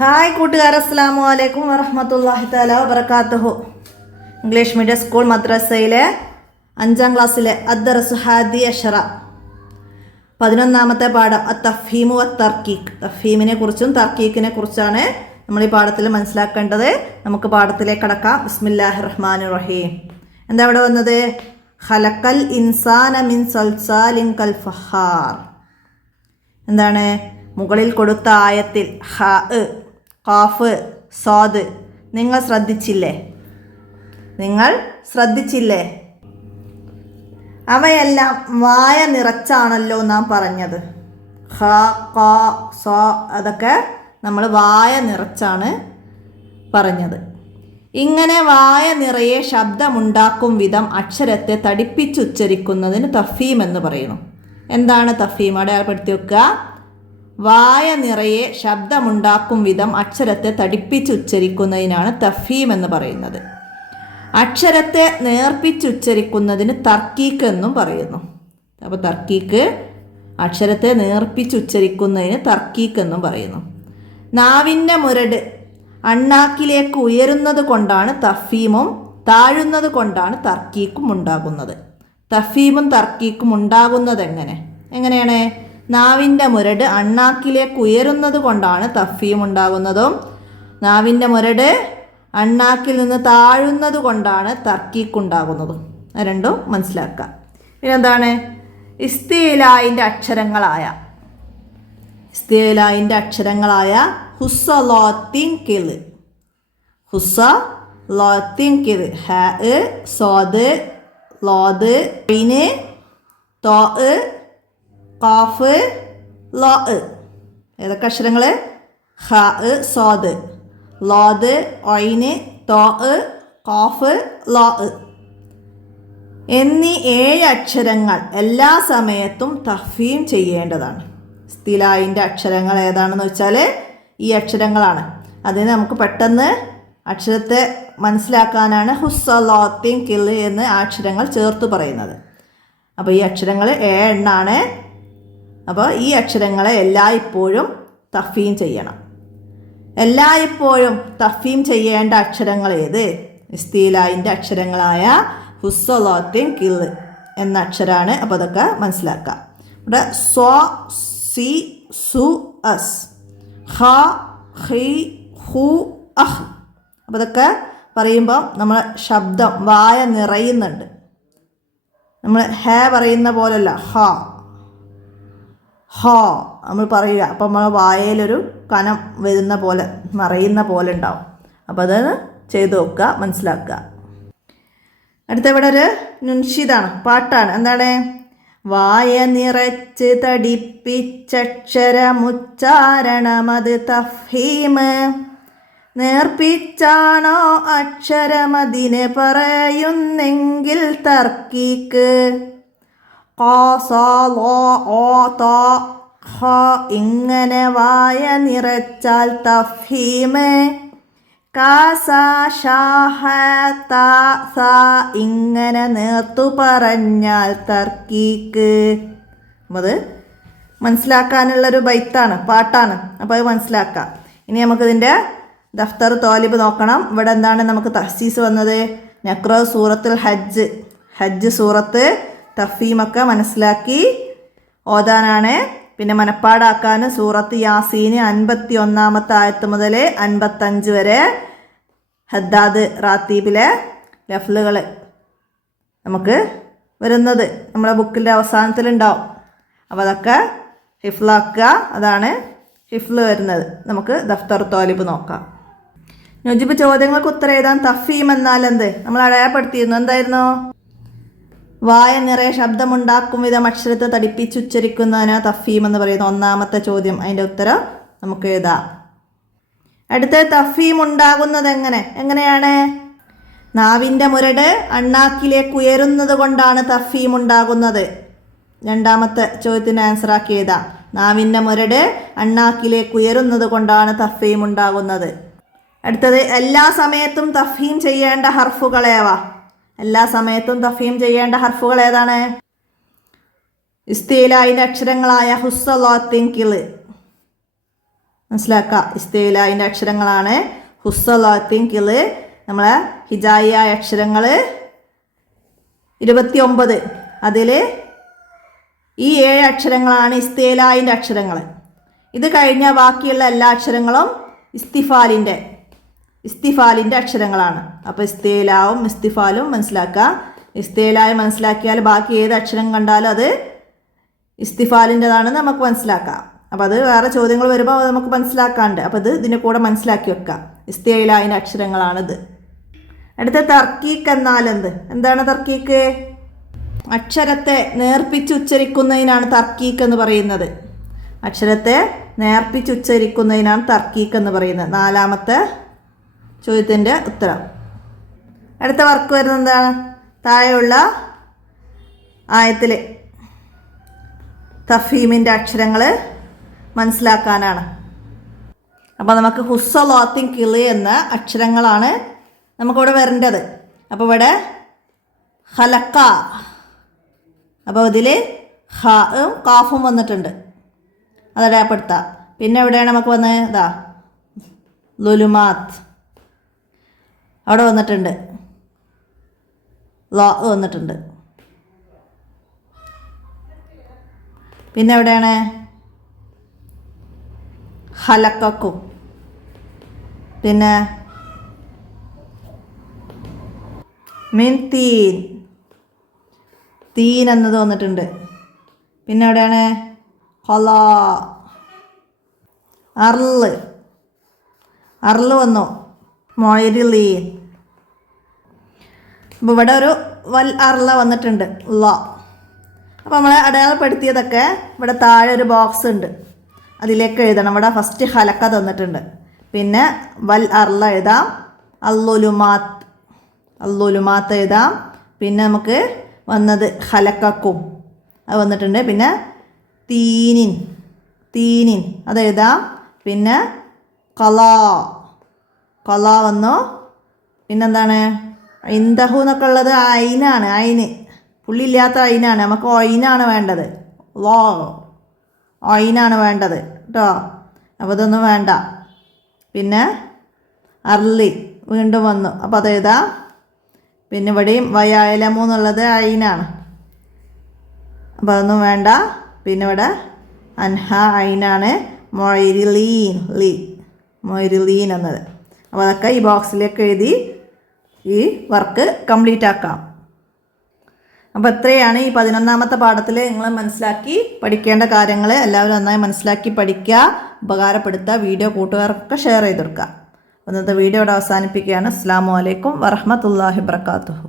Hi കൂട്ടുകാർ, അസ്സലാമു അലൈക്കും വറഹ്മത്തുള്ളാഹി തആല വബറകാതുഹു. ഇംഗ്ലീഷ് മീഡിയം സ്കൂൾ മദ്രസയിലെ 5ാം ക്ലാസ്സിലെ അദ്ദർസു ഹാദി അശറ 11ാമത്തെ പാഠം അത്തഫ്ഹീമു വത്തർക്കീഖ്. തഫ്ഹീമിനെ കുറിച്ചും തർക്കീഖിനെ കുറിച്ചാണ് നമ്മൾ ഈ പാഠത്തിൽ മനസ്സിലാക്കേണ്ടത്. നമുക്ക് പാഠത്തിലേക്ക് കടക്കാം. ബിസ്മില്ലാഹിർ റഹ്മാനിർ റഹീം. എന്താ ഇവിടെ വന്നത്? ഖലഖൽ ഇൻസാന മിൻ സൽസാലിൻ കൽ ഫഖാർ. എന്താണ് മുകളിൽ കൊടുത്ത ആയത്തിൽ ഹ, ഖാഫ്, സാദ് നിങ്ങൾ ശ്രദ്ധിച്ചില്ലേ? അവയെല്ലാം വായ നിറച്ചാണല്ലോ നാം പറഞ്ഞത്. ഹ, ഖ, സ അതൊക്കെ നമ്മൾ വായ നിറച്ചാണ് പറഞ്ഞത്. ഇങ്ങനെ വായ നിറയെ ശബ്ദമുണ്ടാക്കും വിധം അക്ഷരത്തെ തടിപ്പിച്ചുച്ചരിക്കുന്നതിന് തഫ്ഹീം എന്ന് പറയുന്നു. എന്താണ് തഫ്ഹീം? അടയാളപ്പെടുത്തി വെക്കുക. വായ നിറയെ ശബ്ദമുണ്ടാക്കും വിധം അക്ഷരത്തെ തടിപ്പിച്ചുച്ചരിക്കുന്നതിനാണ് തഫ്ഹീം എന്ന് പറയുന്നത്. അക്ഷരത്തെ നേർപ്പിച്ചുച്ചരിക്കുന്നതിന് തർക്കീക്ക് എന്നും പറയുന്നു. അപ്പോൾ തർക്കീക്ക്, അക്ഷരത്തെ നേർപ്പിച്ചുച്ചരിക്കുന്നതിന് തർക്കീക്ക് എന്നും പറയുന്നു. നാവിൻ്റെ മുരട് അണ്ണാക്കിലേക്ക് ഉയരുന്നത് കൊണ്ടാണ് തഫ്ഹീമും താഴുന്നത് കൊണ്ടാണ് തർക്കീക്കും ഉണ്ടാകുന്നത്. തഫ്ഹീമും തർക്കീക്കും ഉണ്ടാകുന്നത് എങ്ങനെയാണ്? നാവിൻ്റെ മുരട് അണ്ണാക്കിലേക്ക് ഉയരുന്നത് കൊണ്ടാണ് തഫ്ഹീം ഉണ്ടാകുന്നതും നാവിൻ്റെ മുരട് അണ്ണാക്കിൽ നിന്ന് താഴുന്നത് കൊണ്ടാണ് തർക്കീക്ക് ഉണ്ടാകുന്നതും. രണ്ടും മനസ്സിലാക്കാം. പിന്നെന്താണ്? ഇസ്തിലായിൻ്റെ അക്ഷരങ്ങളായ ഹുസ്സ ലോത്തിൻ കിള്, ഹ, സോദ്, ലോദ്, ഐന്, തോ, ഖാഫ്, ലോ. ഏതൊക്കെ അക്ഷരങ്ങൾ? ഹ, സോദ്, ലോദ്, ഐന്, തോ, ഖാഫ്, ലോ എന്നീ 7 അക്ഷരങ്ങൾ എല്ലാ സമയത്തും തഫ്ഹീം ചെയ്യേണ്ടതാണ്. ഇസ്തിലായിൻ്റെ അക്ഷരങ്ങൾ ഏതാണെന്ന് വെച്ചാൽ ഈ അക്ഷരങ്ങളാണ്. അതിന് നമുക്ക് പെട്ടെന്ന് അക്ഷരത്തെ മനസ്സിലാക്കാനാണ് ഹുസ്സലോത്തിൻ കിള് എന്ന് ആ അക്ഷരങ്ങൾ ചേർത്ത് പറയുന്നത്. അപ്പോൾ ഈ അക്ഷരങ്ങൾ 7 എണ്ണാണ്. അപ്പോൾ ഈ അക്ഷരങ്ങളെ എല്ലായ്പ്പോഴും തഫ്ഹീം ചെയ്യണം. എല്ലായ്പ്പോഴും തഫ്ഹീം ചെയ്യേണ്ട അക്ഷരങ്ങൾ ഏത്? ഇസ്തിലായിൻ്റെ അക്ഷരങ്ങളായ ഹുസ്സലോത്തിൻ കിള് എന്ന അക്ഷരമാണ്. അപ്പോൾ അതൊക്കെ മനസ്സിലാക്കാം. ഇവിടെ സ്വ, സി, സു, അസ്, ഹ, ഹി, ഹു, അഹ്. അപ്പോൾ ഇതൊക്കെ പറയുമ്പോൾ നമ്മൾ ശബ്ദം വായ നിറയുന്നുണ്ട്. നമ്മൾ ഹ പറയുന്ന പോലല്ല, ഹ നമ്മൾ പറയുക. അപ്പോൾ നമ്മൾ വായയിലൊരു കനം വരുന്ന പോലെ, നിറയുന്ന പോലെ ഉണ്ടാവും. അപ്പോൾ അതൊന്ന് ചെയ്ത് നോക്കുക, മനസ്സിലാക്കുക. അടുത്ത ഇവിടെ ഒരു നുൻഷിദാണ്, പാട്ടാണ്. എന്താണ്? വായ നിറച്ച് തടിപ്പിച്ചക്ഷരമുച്ചാരണമത് തഫ്ഹീം. നേർപ്പിച്ചാണോ അക്ഷരമതിന് പറയുന്നെങ്കിൽ തർക്കീക്ക്. ഇങ്ങനെ വായ നിറച്ചാൽ തഫ്ഹീം. ഇങ്ങനെ നേർത്തു പറഞ്ഞാൽ തർക്കീക്ക്. അത് മനസ്സിലാക്കാനുള്ളൊരു ബൈത്താണ്, പാട്ടാണ്. അപ്പോൾ അത് മനസ്സിലാക്കാം. ഇനി നമുക്കിതിൻ്റെ ദഫ്തർ തോലിബ് നോക്കണം. ഇവിടെ എന്താണ് നമുക്ക് തഹ്സീസ് വന്നത്? നഖ്റ സൂറത്തുൽ ഹജ്ജ് സൂറത്ത് തഫ്ഹീമൊക്കെ മനസ്സിലാക്കി ഓതാനാണ്. പിന്നെ മനപ്പാടാക്കാൻ സൂറത്ത് യാസീന് 51ാമത്തെ ആയത്ത് മുതൽ 55 വരെ ഹദ്ദാദ് റാത്തീബിലെ ലഫ്ലുകൾ നമുക്ക് വരുന്നത് നമ്മുടെ ബുക്കിൻ്റെ അവസാനത്തിലുണ്ടാവും. അപ്പോൾ അതൊക്കെ ഹിഫ്ലാക്കുക. അതാണ് ഹിഫ്ല് വരുന്നത്. നമുക്ക് ദഫ്തർ തോലിബ് നോക്കാം. നജീബ്, ചോദ്യങ്ങൾക്ക് ഉത്തരം എഴുതാൻ. തഫ്ഹീം എന്നാൽ എന്ത്? നമ്മൾ അടയാളപ്പെടുത്തിയിരുന്നു. എന്തായിരുന്നു? വായ നിറയെ ശബ്ദമുണ്ടാക്കും വിധം അക്ഷരത്തെ തടിപ്പിച്ചുച്ചരിക്കുന്നതിന് തഫ്ഹീം എന്ന് പറയുന്നു. 1ാമത്തെ ചോദ്യം. അതിൻ്റെ ഉത്തരം നമുക്ക് എഴുതാം. അടുത്ത തഫ്ഹീം ഉണ്ടാകുന്നത് എങ്ങനെയാണ്? നാവിൻ്റെ മുരട് അണ്ണാക്കിലേക്ക് ഉയരുന്നത് കൊണ്ടാണ് തഫ്ഹീം ഉണ്ടാകുന്നത്. 2ാമത്തെ ചോദ്യത്തിന് ആൻസറാക്കി എഴുതാം. നാവിൻ്റെ മുരട് അണ്ണാക്കിലേക്ക് ഉയരുന്നത് കൊണ്ടാണ് തഫ്ഹീം ഉണ്ടാകുന്നത്. അടുത്തത് എല്ലാ സമയത്തും തഫ്ഹീം ചെയ്യേണ്ട ഹർഫുകളേവ? എല്ലാ സമയത്തും തഫ്ഹീം ചെയ്യേണ്ട ഹർഫുകൾ ഏതാണ്? ഇസ്തിലായിൻ്റെ അക്ഷരങ്ങളായ ഹുസ്സലോത്തിൻ കിള്, മനസ്സിലാക്കുക. ഇസ്തിലായിൻ്റെ അക്ഷരങ്ങളാണ് ഹുസ്സലാത്തിൻ കിള്. നമ്മളെ ഹിജായിയ അക്ഷരങ്ങൾ 29. അതിൽ ഈ 7 അക്ഷരങ്ങളാണ് ഇസ്തിലായിൻ്റെ അക്ഷരങ്ങൾ. ഇത് കഴിഞ്ഞ ബാക്കിയുള്ള എല്ലാ അക്ഷരങ്ങളും ഇസ്തിഫാലിൻ്റെ അക്ഷരങ്ങളാണ്. അപ്പോൾ ഇസ്തിലാവും ഇസ്തിഫാലും മനസ്സിലാക്കുക. ഇസ്തിലായി മനസ്സിലാക്കിയാൽ ബാക്കി ഏത് അക്ഷരം കണ്ടാലും അത് ഇസ്തിഫാലിൻ്റെതാണെന്ന് നമുക്ക് മനസ്സിലാക്കാം. അപ്പോൾ അത് വേറെ ചോദ്യങ്ങൾ വരുമ്പോൾ അത് നമുക്ക് മനസ്സിലാക്കാണ്ട്. അപ്പോൾ ഇത് ഇതിൻ്റെ കൂടെ മനസ്സിലാക്കി വെക്കാം. ഇസ്തിലായിൻ്റെ അക്ഷരങ്ങളാണിത്. അടുത്ത തർക്കീക്ക് എന്നാൽ എന്താണ് തർക്കീക്ക്? അക്ഷരത്തെ നേർപ്പിച്ച് ഉച്ചരിക്കുന്നതിനാണ് തർക്കീക്ക് എന്ന് പറയുന്നത്. അക്ഷരത്തെ നേർപ്പിച്ച് ഉച്ചരിക്കുന്നതിനാണ് തർക്കീക്ക് എന്ന് പറയുന്നത്. 4ാമത്തെ ചോദ്യത്തിൻ്റെ ഉത്തരം. അടുത്ത വർക്ക് വരുന്നത് എന്താണ്? താഴെയുള്ള ആയത്തിൽ തഫീമിൻ്റെ അക്ഷരങ്ങൾ മനസ്സിലാക്കാനാണ്. അപ്പോൾ നമുക്ക് ഹുസ്സലാത്തിൻ കിളി എന്ന അക്ഷരങ്ങളാണ് നമുക്കിവിടെ വരേണ്ടത്. അപ്പോൾ ഇവിടെ ഹലക്ക, അപ്പോൾ ഇതിൽ ഹും കാഫും വന്നിട്ടുണ്ട്, അതടയാപ്പെടുത്താം. പിന്നെ എവിടെയാണ് നമുക്ക് വന്നത്? ഇതാ ലുലുമാത്ത് അവിടെ വന്നിട്ടുണ്ട്, ലോ വന്നിട്ടുണ്ട്. പിന്നെ എവിടെയാണ്? ഹലക്കും. പിന്നെ മിൻ തീൻ എന്നത് വന്നിട്ടുണ്ട്. പിന്നെ എവിടെയാണ്? ഹൊല. അർള് വന്നു, മൊയരിലീൻ. അപ്പോൾ ഇവിടെ ഒരു വൽ അർള വന്നിട്ടുണ്ട്, ലോ. അപ്പോൾ നമ്മൾ അടയാളപ്പെടുത്തിയതൊക്കെ ഇവിടെ താഴെ ഒരു ബോക്സ് ഉണ്ട്, അതിലേക്ക് എഴുതണം. ഇവിടെ ഫസ്റ്റ് ഹലക്ക തന്നിട്ടുണ്ട്, പിന്നെ വൽ അർള എഴുതാം, അല്ലുലുമാത്ത് എഴുതാം. പിന്നെ നമുക്ക് വന്നത് ഹലക്കും അത് വന്നിട്ടുണ്ട്. പിന്നെ തീനിൻ അത് എഴുതാം. പിന്നെ കൊല വന്നു. പിന്നെന്താണ്? ഇന്ദഹു എന്നൊക്കെ ഉള്ളത് ഐനാണ്, പുള്ളിയില്ലാത്ത ഐനാണ്. നമുക്ക് ഒയിനാണ് വേണ്ടത്, ഒയിനാണ് വേണ്ടത് കേട്ടോ. അപ്പോൾ ഇതൊന്നും വേണ്ട. പിന്നെ അർലി വീണ്ടും വന്നു, അപ്പോൾ അത് എഴുതാം. പിന്നെ ഇവിടെയും വയാലമു എന്നുള്ളത് ഐനാണ്, അപ്പോൾ അതൊന്നും വേണ്ട. പിന്നെ ഇവിടെ അൻഹ ഐനാണ്, മൊയരിലീൻ എന്നത്. അപ്പോൾ അതൊക്കെ ഈ ബോക്സിലേക്ക് എഴുതി ഈ വർക്ക് കംപ്ലീറ്റ് ആക്കാം. അപ്പോൾ ഇത്രയാണ് ഈ 11ാമത്തെ പാഠത്തിൽ നിങ്ങൾ മനസ്സിലാക്കി പഠിക്കേണ്ട കാര്യങ്ങൾ. എല്ലാവരും നന്നായി മനസ്സിലാക്കി പഠിക്കുക, ഉപകാരപ്പെടുത്തുക, വീഡിയോ കൂട്ടുകാർക്കൊക്കെ ഷെയർ ചെയ്ത് കൊടുക്കുക. ഇന്നത്തെ വീഡിയോ ഇവിടെ അവസാനിപ്പിക്കുകയാണ്. അസ്സലാമു അലൈക്കും വറഹ്മത്തുള്ളാഹി വബറകാതുഹു.